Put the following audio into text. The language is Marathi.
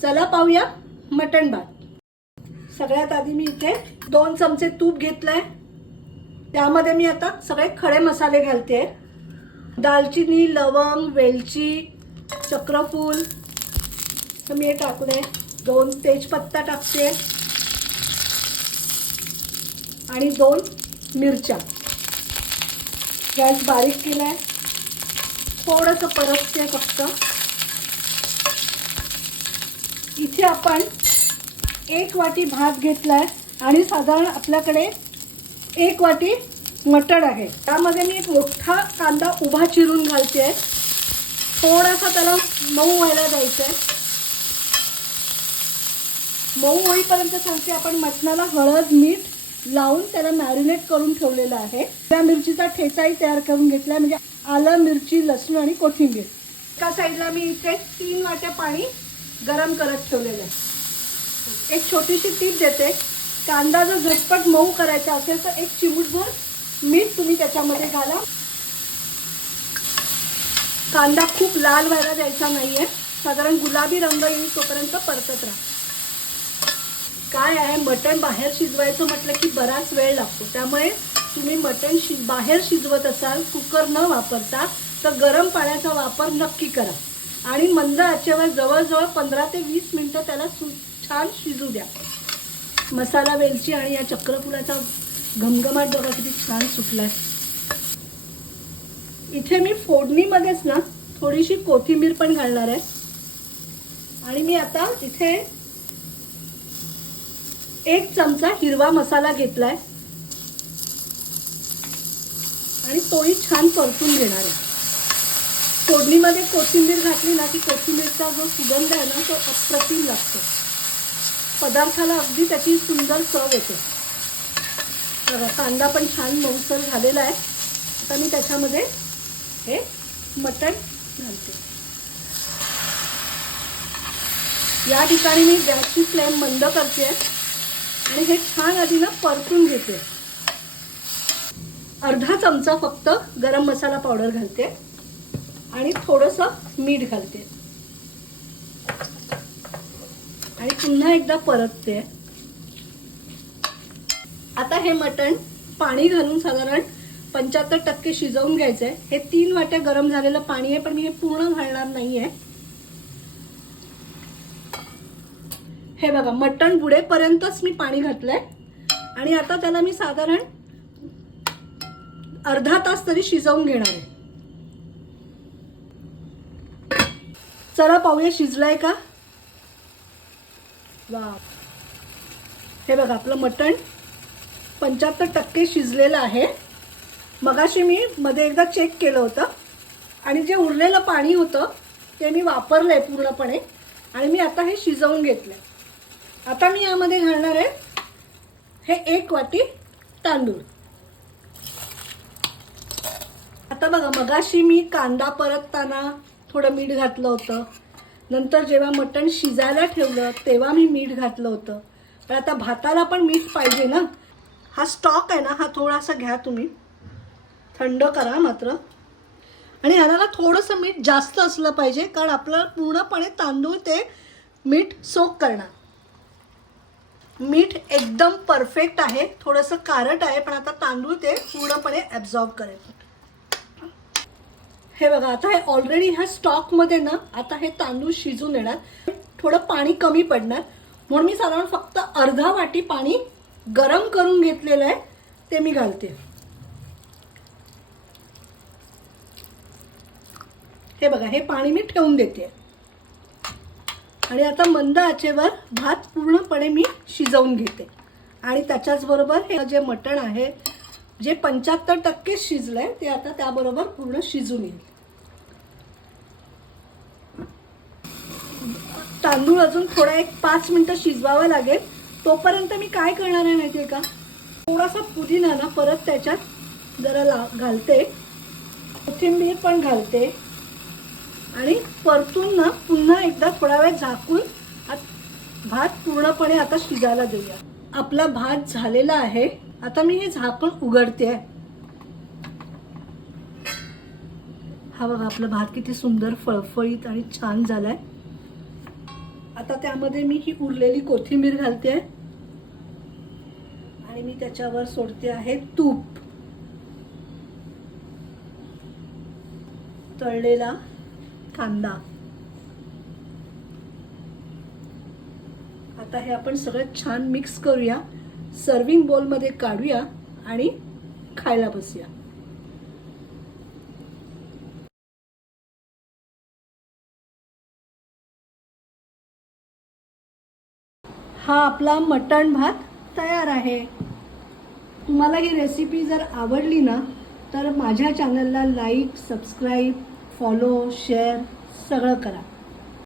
चला पाहूया मटण भात. सगळ्यात आधी मी इथे दोन चमचे तूप घेतलंय. त्यामध्ये मी आता सगळे खडे मसाले घालते. दालचिनी लवंग वेलची चक्रफूल. तर मी हे टाकले दोन तेजपत्ता टाकते. आणि दोन मिरच्या. गॅस बारीक केलाय. थोडंसं परतते फक्त. इथे आपण एक वाटी भात घेतलाय आणि साधारण आपल्याकडे एक वाटी मटण आहे. त्यामध्ये मी एक मोठा कांदा उभा चिरून घालते थोडासा त्याला मऊ व्हायला द्यायचं आहे मऊ होईपर्यंत सांगते आपण मटणाला हळद मीठ लावून त्याला मॅरिनेट करून ठेवलेलं आहे. त्या मिरचीचा ठेचाही तयार करून घेतला म्हणजे आलं मिरची लसूण आणि कोथिंबीर. एका साईडला मी इथे तीन वाट्या पाणी गरम करत ठेवलेलं. आहे एक छोटीशी टीप देते. कांदा जर झटपट मऊ करायचा असेल तर एक चिमूटभर मीठ तुम्ही त्याच्यामध्ये घाला. कांदा खूप लाल व्हायला द्यायचा नाहीये. साधारण गुलाबी रंग येईल तोपर्यंत परतत राहा. काय आहे? मटण बाहेर शिजवायचं म्हटलं की बराच वेळ लागतो. त्यामुळे तुम्ही मटण शि बाहेर शिजवत असाल कुकर न वापरता तर गरम पाण्याचा वापर नक्की करा. आणि मंद आचेवर जवळजवळ पंधरा ते वीस मिनिटं त्याला सु छान शिजू द्या. मसाला वेलची आणि या चक्रफुलाचा घमघमाट बघा किती छान सुटलाय. इथे मी फोडणीमध्येच ना थोडीशी कोथिंबीर पण घालणार आहे. आणि मी आता इथे एक चमचा हिरवा मसाला घेतलाय. आणि तोही छान परतून घेणार आहे. फोडणीमध्ये कोथिंबीर घातली ना की कोथिंबीरचा जो सुगंध आहे ना तो अप्रतिम लागतो. पदार्थाला अगदी त्याची सुंदर चव येते. बघा कांदा पण छान मऊसर झालेला आहे. आता मी त्याच्यामध्ये हे मटण घालते. या ठिकाणी मी गॅसची फ्लेम बंद करते आणि हे छान आधी ना परतून घेते. अर्धा चमचा फक्त गरम मसाला पावडर घालते. आणि थोडस मीठ घालते. आणि पुन्हा एकदा परतते. आता हे मटण पाणी घालून साधारण पंच्याहत्तर टक्के शिजवून घ्यायचंय. हे तीन वाट्या गरम झालेलं पाणी आहे पण मी हे पूर्ण घालणार नाहीये. हे बघा मटण बुडेपर्यंतच मी पाणी घातलंय. आणि आता त्याला मी साधारण अर्धा तास तरी शिजवून घेणार आहे. चला पाहूया शिजलाय का? वा. हे बघा आपलं मटण पंच्याहत्तर टक्के शिजलेलं आहे. मगाशी मी मध्ये एकदा चेक केलं होतं आणि जे उरलेलं पाणी होतं ते मी वापरलं आहे पूर्णपणे आणि मी आता हे शिजवून घेतलंय. आता मी यामध्ये घालणार आहे हे एक वाटी तांदूळ. आता बघा मगाशी मी कांदा परतताना थोडं मीठ घातलं होतं. नंतर जेव्हा मटण शिजायला ठेवलं तेव्हा मी मीठ घातलं होतं. पण आता भाताला पण मीठ पाहिजे ना? हा स्टॉक आहे ना हा थोडासा घ्या तुम्ही. थंड करा मात्र. आणि ह्याला थोडंसं मीठ जास्त असलं पाहिजे कारण आपलं पूर्णपणे तांदूळ ते मीठ सोक करणार. मीठ एकदम परफेक्ट आहे. थोडंसं कारट आहे पण आता तांदूळ ते पूर्णपणे ॲब्झॉर्ब करेल. हे बघा आता हे ऑलरेडी ह्या स्टॉकमध्ये ना आता हे तांदूळ शिजून येणार. थोडं पाणी कमी पडणार. म्हणून मी साधारण फक्त अर्धा वाटी पाणी गरम करून घेतलेलं आहे ते मी घालते. हे बघा हे पाणी मी ठेवून देते. आणि आता मंद आचेवर भात पूर्णपणे मी शिजवून घेते. आणि त्याच्याच बरोबर हे जे मटण आहे जे पंच्याहत्तर टक्के शिजलंय ते आता त्याबरोबर पूर्ण शिजून येईल. तांदूळ अजून थोडा एक पाच मिनिटं शिजवावं लागेल. तोपर्यंत मी काय करणार आहे माहितीये का? थोडासा पुदिना ना परत त्याच्यात जरा ला घालते. कोथिंबीर पण घालते. आणि परतून ना पुन्हा एकदा थोडा वेळ झाकून भात पूर्णपणे आता शिजायला देऊया. आपला भात झालेला आहे. आता मी हे झाकण उघडते. हा बघा आपला भात किती सुंदर फळफळीत आणि छान झालाय. आता त्यामध्ये मी ही उरलेली कोथिंबीर घालते आणि मी त्याच्यावर सोडते आहे तूप. तळलेला कांदा. आता हे आपण सगळं छान मिक्स करूया. सर्विंग बोलमध्ये काढूया आणि खायला बसूया. हा आपला मटण भात तयार आहे. तुम्हाला ही रेसिपी जर आवडली ना तर माझ्या चॅनलला लाईक सबस्क्राईब फॉलो शेअर सगळं करा.